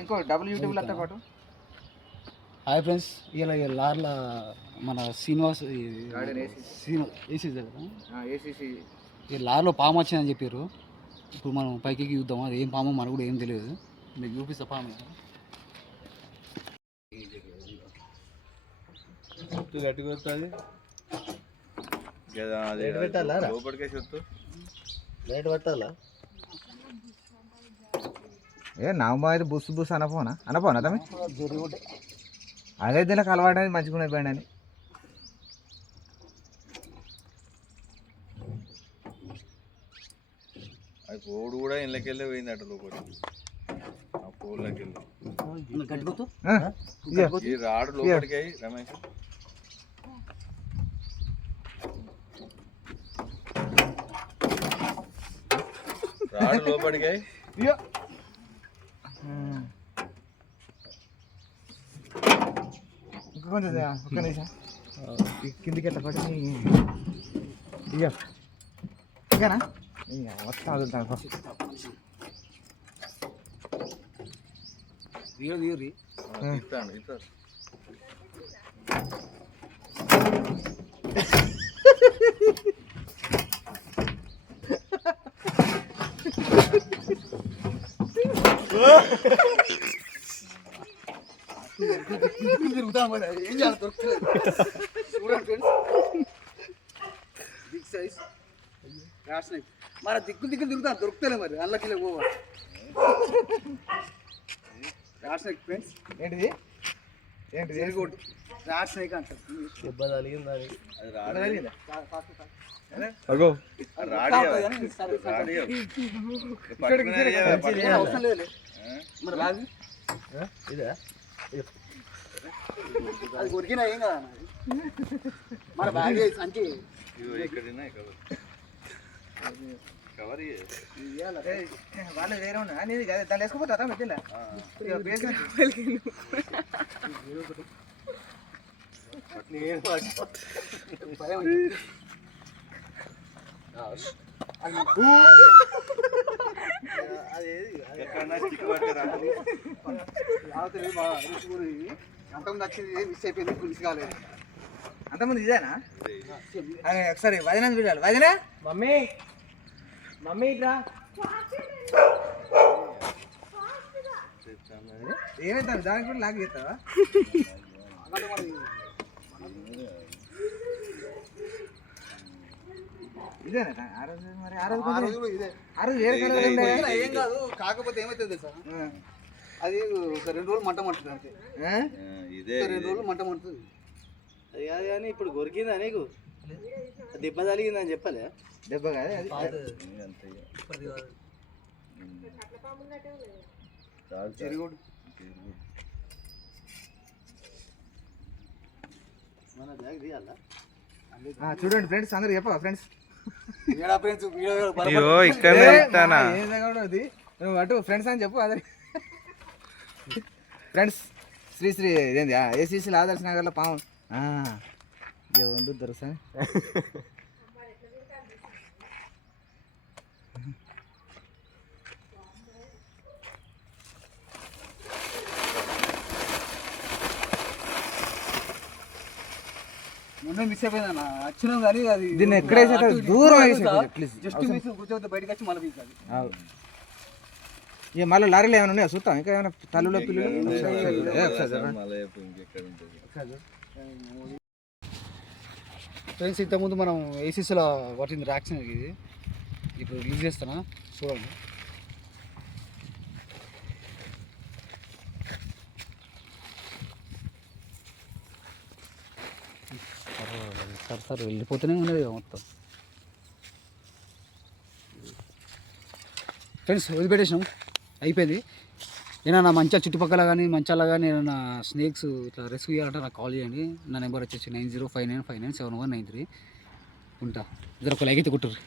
ఇంకో డబుల్ యూట్యూబ్లతో పాటు. Hi friends, ఇలా లార్ల మన శ్రీనివాస్ ఏసీసీ ఈ లార్లో పాము వచ్చిందని చెప్పారు. ఇప్పుడు మనం పైకి చూద్దాం, అది ఏం పాము మనకు కూడా ఏం తెలియదు. మీకు చూపిస్తా పాము గట్టిగా వస్తుంది. లైట్ పట్టాలా? నవ్వు అయితే బుస్సు బుస్సు అనపోనా తమ్మి. అదే దీనికి అలవాటు అనేది మంచిగా పోయింది అని. అది పోడు కూడా ఇళ్ళకెళ్ళి పోయింది అట లోపలి. ఆ పోళ్ళకి వెళ్ళి రాడు లోపలికి అయ్యి రమేష్ రాడు లోపలికి అయ్యి కొంచెం ఒక్క నిమిషం కిందికి ఎట్లా పట్టి ఇకనా మొత్తం వదులుతాను ఫస్ట్. ఇస్తాను ఇస్తాను. తిరుగుతాం మరి ఏం చేయాలి, దొరుకుతలేదు. చూడండి ఫ్రెండ్స్, బిగ్ సైజ్ రాసినాయి. మరి దిక్కు తిరుగుతాం, దొరుకుతలే మరి అల్లకిలే పోవాలి. రాసినాయి ఫ్రెండ్స్. ఏంటిది వెరీ గుడ్. రాసినాయి అంటారు. దెబ్బ తగిలిందా? అవసరం లేదు మరి రాదు. ఇదా అది కొరికినా ఏం కదా మన బ్యాగ్ సంచి వాళ్ళు వేరే ఉన్నా దాన్ని వేసుకోపోతా మధ్యలో అంతకుముందు వచ్చింది మిస్ అయిపోయింది, పులిసి కాలేదు. అంతకుముందు ఇదేనా? అదే ఒకసారి వదిన చూడాలి. వదిన మమ్మీ మమ్మీ ఇట్రా. ఏమైతే దానికి కూడా లాగ్ చేస్తావా? ఇదేనా ఆ రోజు? మరి ఆ రోజు ఏం కాదు. కాకపోతే ఏమైతుంది సార్, అది ఒక 2 రోజులు మంట మంటుంది అంతే. 2 రోజులు మంట మంటుంది. అది కాదు కానీ ఇప్పుడు కొరికిందా నీకు? దెబ్బ తగిలిందని చెప్పలే? దెబ్బ కాదు అది. చూడండి ఫ్రెండ్స్, అందరు చెప్పవా ఫ్రెండ్స్? అటు ఫ్రెండ్స్ అని చెప్పు. అదే ఫ్రెండ్స్, శ్రీ ఇదేంది ఏసీసీ ఆదర్శ నగర్లో పాము ఉండు దొరుకుతా. మొన్న మిస్ అయిపోయిందన్న, వచ్చినాం కానీ అది దీన్ని ఎక్కడైతే దూరం జస్ట్ మిస్ కూర్చోవద్దు, బయటకు వచ్చి మళ్ళీ పీకాలి. ఇక మళ్ళీ లారీలు ఏమైనా ఉన్నాయా చూస్తాం. ఇంకా ఏమైనా తల్లులో పిల్లలు. ఫ్రెండ్స్, ఇంతకుముందు మనం ఏసీసీలో పట్టింది రియాక్షన్ ఇది. ఇప్పుడు రిలీజ్ చేస్తానా చూడండి. సార్ వెళ్ళిపోతూనే ఉన్నది మొత్తం. ఫ్రెండ్స్, వదిలిపెట్టేసినాం, అయిపోయింది. ఏమైనా మంచాల చుట్టుపక్కల కానీ మంచాల కానీ ఏమైనా స్నేక్స్ ఇట్లా రెస్క్యూ చేయాలంటే నాకు కాల్ చేయండి. నా నెంబర్ వచ్చేసి 905995979193. ఉంటా. ఇద్దరు ఒక లైక్ అయితే కొట్టుర్రు.